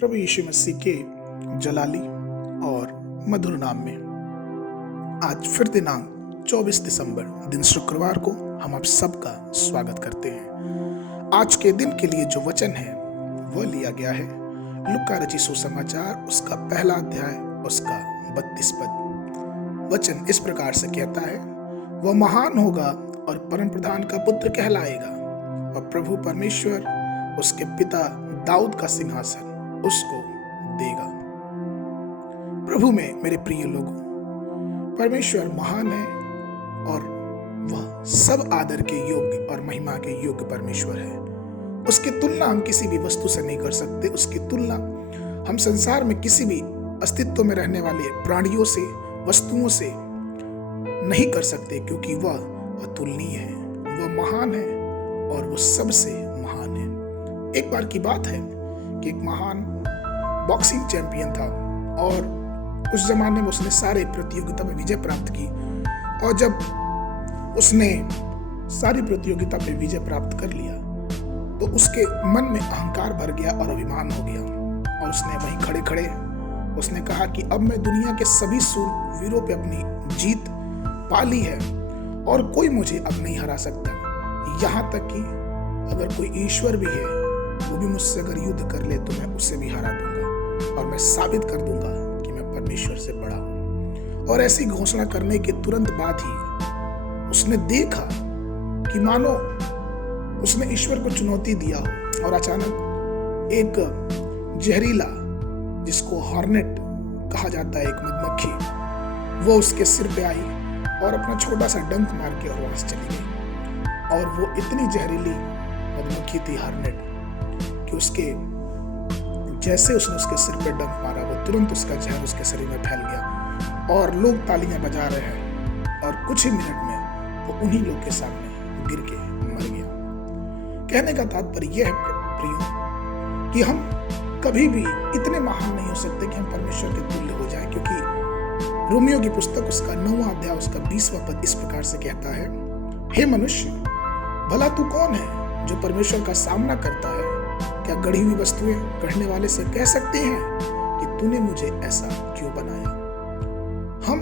प्रभु यीशु मसीह के जलाली और मधुर नाम में आज फिर दिनांक 24 दिसंबर दिन शुक्रवार को हम आप सबका स्वागत करते हैं। आज के दिन के लिए जो वचन है वह लिया गया है लूका रचित सुसमाचार उसका पहला अध्याय उसका 32 पद। वचन इस प्रकार से कहता है, वह महान होगा और परम प्रधान का पुत्र कहलाएगा और प्रभु परमेश्वर उसके पिता दाऊद का सिंहासन उसको देगा। प्रभु में मेरे प्रिय लोगों, परमेश्वर महान है और वह सब आदर के योग्य और महिमा के योग्य परमेश्वर है। उसकी तुलना हम किसी भी वस्तु से नहीं कर सकते। उसकी तुलना हम संसार में किसी भी अस्तित्व में रहने वाले प्राणियों से, वस्तुओं से नहीं कर सकते, क्योंकि वह अतुलनीय है, वह महान है और वह सबसे महान है। एक बार की बात है कि एक महान बॉक्सिंग चैंपियन था और उस जमाने में उसने सारे प्रतियोगिता में विजय प्राप्त की। और जब उसने सारी प्रतियोगिता में विजय प्राप्त कर लिया तो उसके मन में अहंकार भर गया और अभिमान हो गया और उसने वहीं खड़े खड़े उसने कहा कि अब मैं दुनिया के सभी सूरवीरों पे अपनी जीत पा ली है और कोई मुझे अब नहीं हरा सकता। यहाँ तक कि अगर कोई ईश्वर भी है वो भी मुझसे अगर युद्ध कर ले तो मैं उससे भी हरा दूंगा और मैं साबित कर दूंगा कि मैं परमेश्वर से बड़ा हूं। और ऐसी घोषणा करने के तुरंत बाद ही उसने देखा कि मानो उसने ईश्वर को चुनौती दिया हो और अचानक एक जहरीला, जिसको हॉर्नेट कहा जाता है, एक मधुमक्खी, वो उसके सिर पे आई और अपना छोटा सा डंक मार के और वहां से चली गई। और वो इतनी जहरीली मधुमक्खी थी हॉर्नेट कि उसके जैसे उसने उसके सिर पे डंक मारा वो तुरंत उसका जहर उसके शरीर में फैल गया और लोग तालियां बजा रहे हैं और कुछ ही मिनट में वो उन्हीं लोग के सामने गिर के मर गया। कहने का तात्पर्य यह है प्रियो कि हम कभी भी इतने महान नहीं हो सकते कि हम परमेश्वर के तुल्य हो जाए, क्योंकि रोमियो की पुस्तक उसका 9वां अध्याय उसका 20वां पद इस प्रकार से कहता है, हे मनुष्य, भला तू कौन है जो परमेश्वर का सामना करता है? क्या गढ़ी हुई वस्तुएं गढ़ने वाले से कह सकते हैं कि तूने मुझे ऐसा क्यों बनाया? हम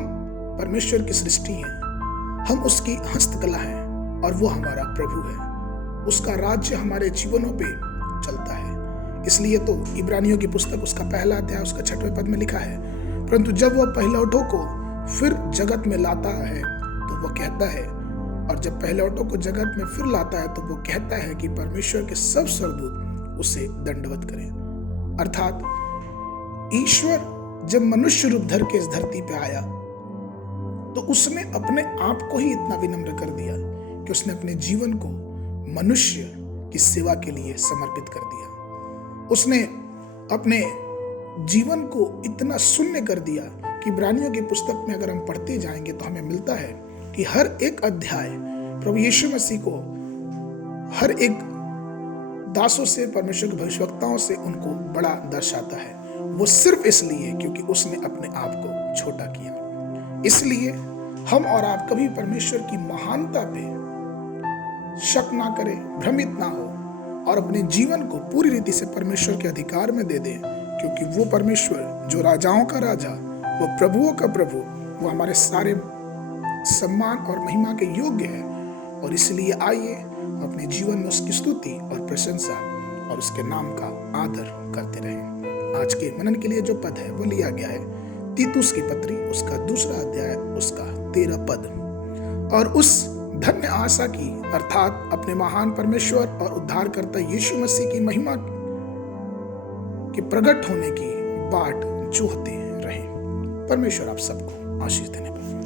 परमेश्वर की सृष्टि हैं, हम उसकी हस्तकला हैं और वो हमारा प्रभु है। उसका राज्य हमारे जीवनों पे चलता है। इसलिए तो इब्रानियों की पुस्तक उसका पहला अध्याय उसका 6वें पद में लिखा है, परंतु जब वह पहिलौठों को फिर जगत में लाता है तो वह कहता है, और जब पहिलौठों को जगत में फिर लाता है तो वो कहता है कि परमेश्वर के सब स्वर्गदूत उसे दंडवत करें। अर्थात ईश्वर जब मनुष्य रूप धर के इस धरती पे आया तो उसने अपने आप को ही इतना विनम्र कर दिया कि उसने अपने जीवन को मनुष्य की सेवा के लिए समर्पित कर दिया। उसने अपने जीवन को इतना शून्य कर दिया कि इब्रानियों की पुस्तक में अगर हम पढ़ते जाएंगे तो हमें मिलता है कि हर एक अध्याय प्रभु यीशु मसीह को हर एक दासों से, परमेश्वर के भविष्यवक्ताओं से उनको बड़ा दर्शाता है। वो सिर्फ इसलिए क्योंकि उसने अपने आप को छोटा किया। इसलिए हम और आप कभी परमेश्वर की महानता पे शक ना करें, भ्रमित ना हो और अपने जीवन को पूरी रीति से परमेश्वर के अधिकार में दे दें, क्योंकि वो परमेश्वर जो राजाओं का राजा, वो प्रभुओं का प्रभु, वो हमारे सारे सम्मान और महिमा के योग्य है। और इसलिए आइए अपने जीवन में उसकी स्तुति और प्रशंसा और उसके नाम का आदर करते रहें। आज के मनन के लिए जो पद है वो लिया गया है तीतुस की पत्री उसका 2वां अध्याय उसका 13 पद। और उस धन्य आशा की, अर्थात अपने महान परमेश्वर और उद्धारकर्ता यीशु मसीह की महिमा के प्रकट होने की बाट जोहते रहे। परमेश्वर आप सबको आशीष देने पाए।